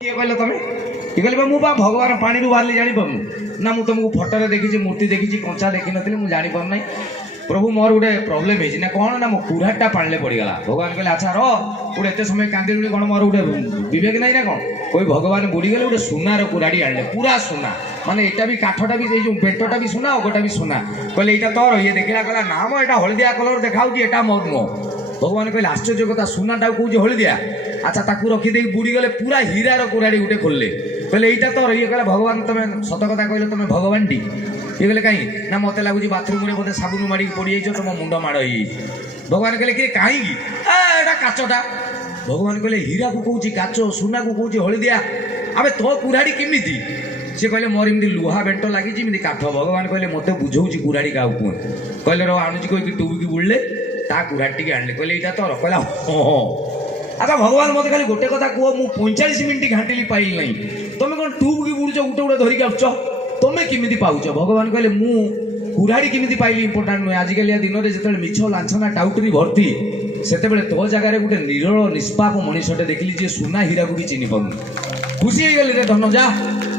ये कहले तुम ये कहले मु बा भगवान पानी बाहर जानी पारनु ना मु तुमको फोटो देखी मूर्ति देखी कंचा देखी नी मुझे जानी पार ना प्रभु मोर गोटे प्रोब्लेम है ना कौन ना मो कुराटा पानी पड़गला भगवान कहले अच्छा रो गोटे एत समय कांदी कौन मोर गोटे विवेक नहीं ना कौन कोई भगवान बुड़ीगले गोटे सुनार कुराड़ी आने पूरा सुना माने एटा भी काठटा भी जो बेंटटा भी सुना गोटा भी सुना कहले यहाँ तोर ये देखला कहला ना मो एटा हलदिया कलर देखा एटा मोर नुह भगवान कहले आश्चर्य कथा सुनाटा कौन हलदिया अच्छा ताकू रखीदे बुड़ीगले पूरा हीरार कुराड़ी गोटे खोलले कहले यहाँ तोर ये कहला भगवान तुम सत कथा कहले तुम भगवान टी ये कहले कहीं ना मत लगुच बाथरूम में बोधे साबुन माड़ी पड़ जाइए तुम मुंड माड़ हो भगवान कहले कि कहीं काचटा भगवान कहले हीरा को कौच काच सुना को कौच हलदिया आबे तो कुराड़ी केमिति सी कहले मोर एमती लुहा बेंट लगी काठ भगवान कहले मत बुझौची कुराड़ी क्या कहते कहले रो आणुची कहीकि टुबिकी बुड़ले ता कुराड़ी टी आणले कहले यहाँ तोर कहला हाँ अच्छा भगवान मत खाली गोटे कथा कह मु 45 मिनिट घाटिली पाइल नहीं तुम कौन टुबिकी बुड़ुच गोटे गोटे धरिक आस तुम केमी पाऊच भगवान कहले मु कुराड़ी केमी पाइली इंपोर्टाट नुहे आजिकल दिन में जो मिछ लाछना टाउटरी भर्ती से तो जगार गोटे निरल निष्पाप मनीषटे देखली जी सुना हीरा को भी चिन्ह पाऊँ खुशी हो गली रे धन जा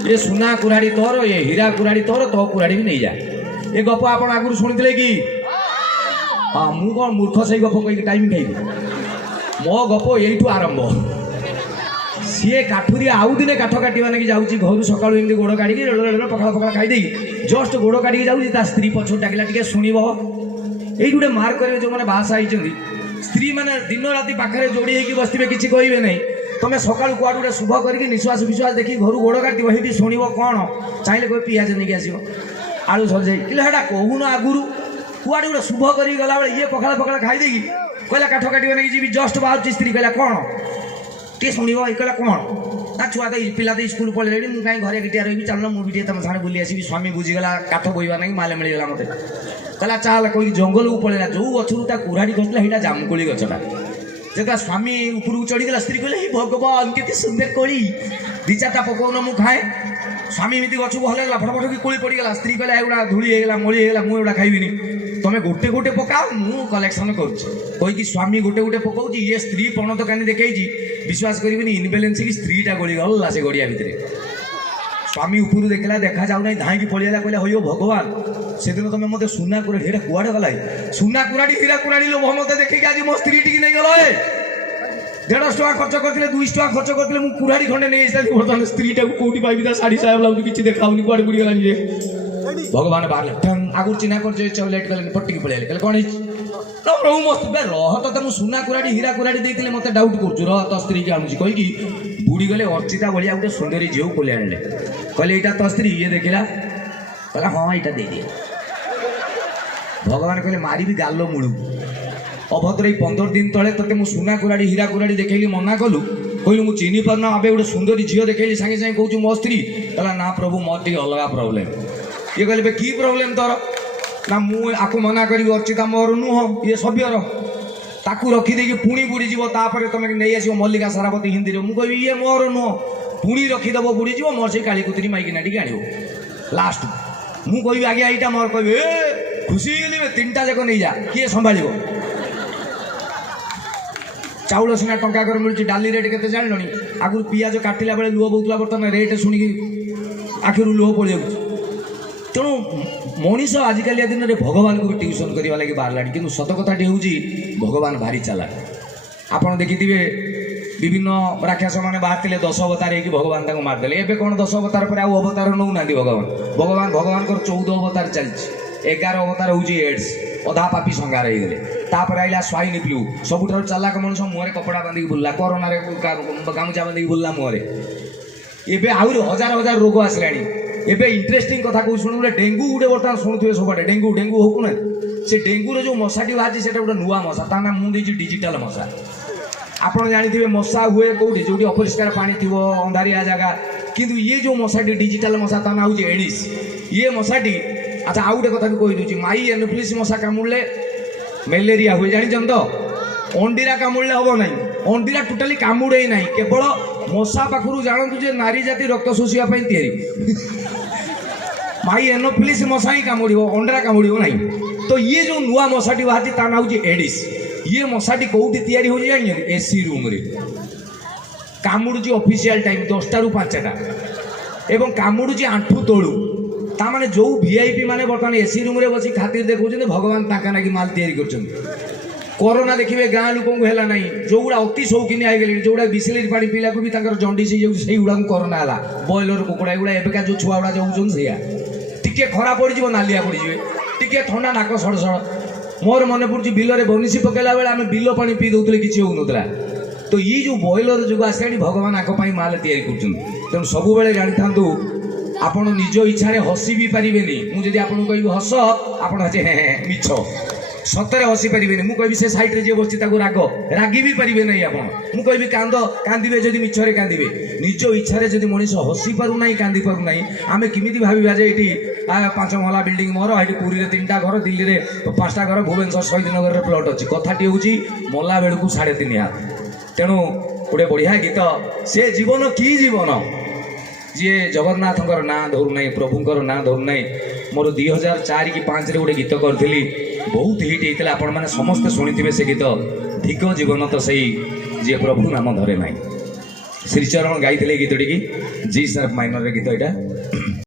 ये सुना कुराड़ी तोर ये हीरा कुराड़ी तोर तो कुराड़ी भी नहीं जा ये गप आप आगुरी शुणी कि हाँ मु कौन मूर्ख से गप कहीं टाइम खाइबी मो गप यू आरंभ सी काठुरी आउ दिन काठ काटा ना जाऊँगी घर सका गोड़ काढ़ी पखाड़ पखाड़ खाई जस्ट गोड़ काढ़ी जाऊँगी स्त्री पछ डाकिला टे शुणव ये गोटे मार्क करेंगे जो मैंने बासा होती स्त्री मैंने दिन राति पाखे जोड़ी होगी बसते किसी कहे नहीं तुम सका कुआड़ गोटे शुभ करके निश्वास विश्वास देखिए घर गोड़ काटी शुणव कौन चाहिए कोई पियाज नहीं आस आलू सर जाए कहून आगुरी कुआड़ गोटे शुभ कर गला बेले ये पखाड़ पखाड़ खाई कहला काठ काटे नहीं जी जस्ट बाहर स्त्री कहला कौन टे शुणव ये कहला कौन ना छुआ तो पिला तो स्कूल पढ़े मुझे कहीं घरे गिटिया रही चल मुझे तुम साढ़े बुली आसबि स्वामी बुझीगला काठ बोईवा नहीं माले मिलगला मत कहला चाल कोई जंगल को पड़ेगा जो गचरू कुराड़ी खसला यहाँ जामुकोली गचटा जो स्वामी उपरको चढ़ीगला स्त्री कहले हे भगवान केते सुंदर कोली दी चार्टा पकौन मु खाए स्वामी एमती गच को हल फटफट की कोली पड़गला स्त्री कहला एगुड़ा धूली होगा मली होगा मुझे खाइबी तुम गोटे गोटे पकाओ मु कलेक्शन करी स्वामी गोटे गोटे पकाऊँ ये स्त्री पणत कानी देखी विश्वास करी इनबैलेंस की स्त्रीटा गली गला से गड़िया भितर स्वामी ऊपर देखला देखा जाऊ ना धाई पड़ेगा कहला हो भगवान से दिन तुम मत सुना कुराड़ी हीरा कुआड़े गला सुना कुराड़ी हीरा कुराड़ी लोभ मत देखिए आज मो स्त्री टी नहीं गल 150 टका खर्च करते 200 टका खर्च करते मुझे कुराड़ी खंडे नहीं बर्तमान स्त्रीटा को कौटी पाइबी शाढ़ी साया ब्लाउज किसी देखाऊनी कुआड़े बुड़ीगला भगवान बाहर आगुरी चिन्ह कर चलेट कले पट्टी पड़े कहे कौन प्रभु मस्त रह तो सुना कुराड़ी हीरा कुराड़ी देते मत डाउट कर रह तो स्त्री की आणुची कहीकि बुड़ी गले अर्चिता भाया गोटे सुंदरी झील को आने कहले यहाँ तो स्त्री ये देखला कहला हाँ यहाँ दे दिए भगवान कहले मारी भी गाल मुड़ू अभद्र 15 दिन तले ते मुझे सुना कुराड़ी हीरा कुराड़ी देखली मना कलु कहलु मुझे चिन्ह पारना आबे गोटे सुंदरी झील देखली सागे सागे कहूँ मो स्त्री कहला ना प्रभु मोर टे अलग प्रोब्लेम ये कहले कि प्रोब्लेम तोर ना मुझे आपको मना करी अर्चिता मोर नुह ये सभ्यर ताकू रखीदे पुणी बुड़ीज तुम नहीं आस मल्लिका सारावती हिंदी में मुझे ये मोर नुह पुणी रखीदेव बुड़ीज मोर से काली कुतरी माइकिना टी आण लास्ट मुझे कह आगे यहाँ मोर कह खुशी गली 3टा जाक नहीं जा किए संभाल चाउल सीना टंका कर मिलूँ डाली रेट के जान आगुरी पियाज काटिला बेले लुह बोला बर्तमान रेट शुणिकी आखिर लुह पड़ जाऊँ तेणु मनीष आजिकालिया दिन में भगवान को ट्यूशन करने लगे बाहर कि सत कथाटी हूँ भगवान भारी चला आपड़ देखिए विभिन्न राक्षस मैंने बाहर 10 अवतार हो भगवान तक मारदे एवं कौन 10 अवतार पर आउ अवतार नौना भगवान भगवान भगवान 14 अवतार चलती 11 अवतार हूँ एड्स अधा पापी संगार हो गले तापर आइला स्वाइन फ्लू सबुठ चालाक मनुष्य मुहर कपड़ा बांधिक बुल्ला कोरोना गामुचा बांधिक बुल्ला मुहर एवं आहरी हजार हजार रोग आसला एबे इंटरेस्टिंग कथा कहूँ शुणु गोटे डेंगू गोटे बर्तमान शुणुवे सब डेंगू डेंगू हो ना से डेंगूर जो मशाटी बाहर से गोटे नुआ मशा ता ना मुझे डिजिटल मशा आपड़ जानी मशा हुए कौटी जो अपरिष्कार पानी थी अंधारिया जगह किंतु ये जो मशाटी डिजिटल मशा ता ना हूँ एडिस ये मशाटी अच्छा आउ गोटे कथा भी कहीदे माई एनोफ्लिस मशा कामुड़े मलेरिया हुए जानी तो अंडीरा कामुड़े हम ना अंडीरा टोटाली कामुड़े ना केवल मशा पाखु जानतु जे नारी जाति रक्त शोषापी तैयारी माई एनोफ्लिस मशा ही कामुड़ अंडा कामुड़ ना तो ये जो नुआ मशाटी बाहर ता ना हूँ एडिस ये मशाटी कौटी तैयारी हो एसी रूम रे କାମୁଡୁଛି ଅଫିସିଆଲ ଟାଇମ୍ 10ଟାରୁ 5ଟା ଏବଂ କାମୁଡୁଛି ଆଣ୍ଠୁ ତଳୁ। ତାମାନେ ଯେଉଁ ଭିଆଇପି ମାନେ ବର୍ତ୍ତମାନ ଏସି ରୁମ୍ରେ ବସି ଖାତିର ଦେଖାଉଛନ୍ତି ଭଗବାନ ତାଙ୍କ ନାଗି ମାଲ ତିଆରି କରୁଛନ୍ତି। କରୋନା ଦେଖିବେ ଗାଁ ଲୋକଙ୍କୁ ହେଲା ନାହିଁ, ଯେଉଁଗୁଡ଼ା ଅତି ସୌକିନି ହେଇଗଲେଣି, ଯେଉଁଗୁଡ଼ା ବିସଲେରି ପାଣି ପିଇଲାକୁ ବି ତାଙ୍କର ଜଣ୍ଡିସ୍ ହେଇଯାଉଛି, ସେଇଗୁଡ଼ାକୁ କରୋନା ହେଲା। ବ୍ରଏଲର କୁକୁଡ଼ା ଏଗୁଡ଼ା ଏବେକା ଯେଉଁ ଛୁଆ ଗୁଡ଼ା ଯାଉଛନ୍ତି ସେଇଆ, ଟିକେ ଖରା ପଡ଼ିଯିବ ନାଲିଆ ପଡ଼ିଯିବେ, ଟିକେ ଥଣ୍ଡା ନାକ ସଡ଼ସଡ଼। ମୋର ମନେ ପଡ଼ୁଛି ବିଲରେ ବନିଶୀ ପକାଇଲା ବେଳେ ଆମେ ବିଲ ପାଣି ପିଇ ଦେଉଥିଲେ, କିଛି ହେଉନଥିଲା। ତ ଇଏ ଯେଉଁ ବ୍ରଏଲର ଯୁଗ ଆସିଲାଣି ଭଗବାନ ଆଙ୍କ ପାଇଁ ମାଲ ତିଆରି କରୁଛନ୍ତି। ତେଣୁ ସବୁବେଳେ ଜାଣିଥାନ୍ତୁ ଆପଣ ନିଜ ଇଚ୍ଛାରେ ହସି ବି ପାରିବେନି। ମୁଁ ଯଦି ଆପଣଙ୍କୁ କହିବି ହସ, ଆପଣ ମିଛ, ସତରେ ହସି ପାରିବେନି। ମୁଁ କହିବି ସେ ସାଇଡ଼ରେ ଯିଏ ବସିଛି ତାକୁ ରାଗ, ରାଗି ବି ପାରିବେ ନାହିଁ ଆପଣ। ମୁଁ କହିବି କାନ୍ଦ, କାନ୍ଦିବେ ଯଦି ମିଛରେ କାନ୍ଦିବେ। ନିଜ ଇଚ୍ଛାରେ ଯଦି ମଣିଷ ହସି ପାରୁନାହିଁ, କାନ୍ଦି ପାରୁନାହିଁ, ଆମେ କେମିତି ଭାବିବା ଯେ ଏଇଠି 5 ମହଲା ବିଲ୍ଡିଂ ମୋର, ଏଇଠି ପୁରୀରେ 3ଟା ଘର, ଦିଲ୍ଲୀରେ 5ଟା ଘର, ଭୁବନେଶ୍ୱର ଶହୀଦନଗରରେ ପ୍ଲଟ୍ ଅଛି। କଥାଟି ହେଉଛି ମଲା ବେଳକୁ 3.5 ହାତ। ତେଣୁ ଗୋଟେ ବଢ଼ିଆ ଗୀତ, ସେ ଜୀବନ କି ଜୀବନ ଯିଏ ଜଗନ୍ନାଥଙ୍କର ନାଁ ଧରୁନାହିଁ, ପ୍ରଭୁଙ୍କର ନାଁ ଧରୁନାହିଁ। ମୋର 2004 କି 5ରେ ଗୋଟେ ଗୀତ କରିଥିଲି, ବହୁତ ହିଟ୍ ହେଇଥିଲା, ଆପଣମାନେ ସମସ୍ତେ ଶୁଣିଥିବେ ସେ ଗୀତ। ଧିକ ଜୀବନ ତ ସେଇ ଯିଏ ପ୍ରଭୁ ନାମ ଧରେ ନାହିଁ। ଶ୍ରୀଚରଣ ଗାଇଥିଲେ ଏ ଗୀତଟିକି, ଜି ସାର୍ପ ମାଇନରରେ ଗୀତ ଏଇଟା।